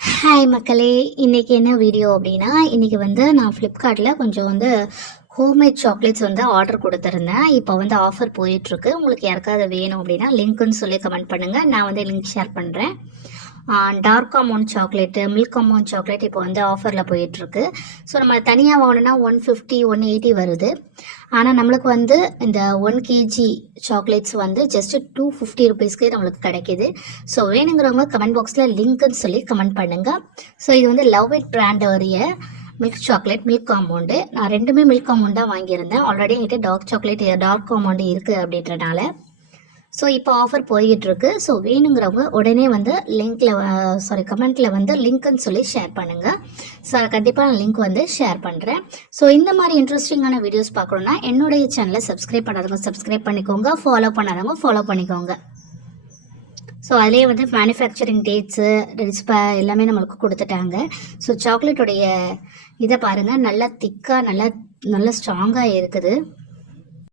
Hi மக்களே, இன்றைக்கி என்ன வீடியோ அப்படின்னா, இன்றைக்கி வந்து நான் ஃப்ளிப்கார்ட்டில் கொஞ்சம் வந்து ஹோம்மேட் சாக்லேட்ஸ் வந்து ஆர்டர் கொடுத்துருந்தேன். இப்போ வந்து ஆஃபர் போயிட்டுருக்கு. உங்களுக்கு யாருக்காவது வேணும் அப்படின்னா லிங்க்குன்னு சொல்லி கமெண்ட் பண்ணுங்கள். நான் வந்து லிங்க் ஷேர் பண்ணுறேன். Dark amount chocolate, milk amount chocolate இப்போ வந்து ஆஃபரில் போயிட்டுருக்கு. ஸோ நம்ம தனியாக வாங்கினோன்னா 150 180 வருது. ஆனால் நம்மளுக்கு வந்து இந்த 1 கேஜி சாக்லேட்ஸ் வந்து ஜஸ்ட் 250 ருபீஸ்க்கு நம்மளுக்கு கிடைக்கிது. ஸோ வேணுங்கிறவங்க கமெண்ட் பாக்ஸில் லிங்க்குன்னு சொல்லி கமெண்ட் பண்ணுங்கள். ஸோ இது வந்து லவ் இட் பிராண்டோடைய மில்க் சாக்லேட், மில்க் அமௌண்ட்டு. நான் ரெண்டுமே மில்க் அமௌண்ட் தான் வாங்கியிருந்தேன். ஆல்ரெடி என்கிட்ட டார்க் சாக்லேட், டார்க் அமௌண்ட் இருக்குது அப்படின்றனால. ஸோ இப்போ ஆஃபர் போய்கிட்டுருக்கு. ஸோ வேணுங்கிறவங்க உடனே வந்து கமெண்ட்டில் வந்து லிங்க்குன்னு சொல்லி ஷேர் பண்ணுங்கள். ஸோ கண்டிப்பாக நான் லிங்க் வந்து ஷேர் பண்ணுறேன். ஸோ இந்த மாதிரி இன்ட்ரெஸ்டிங்கான வீடியோஸ் பார்க்கணுன்னா என்னுடைய சேனலை சப்ஸ்கிரைப் பண்ணாதவங்க சப்ஸ்கிரைப் பண்ணிக்கோங்க, ஃபாலோ பண்ணாதவங்க ஃபாலோ பண்ணிக்கோங்க. ஸோ அதிலே வந்து மேனுஃபேக்சரிங் டேட்ஸு எல்லாமே நம்மளுக்கு கொடுத்துட்டாங்க. ஸோ சாக்லேட்டுடைய இதை பாருங்கள், நல்லா திக்காக நல்லா ஸ்ட்ராங்காக இருக்குது.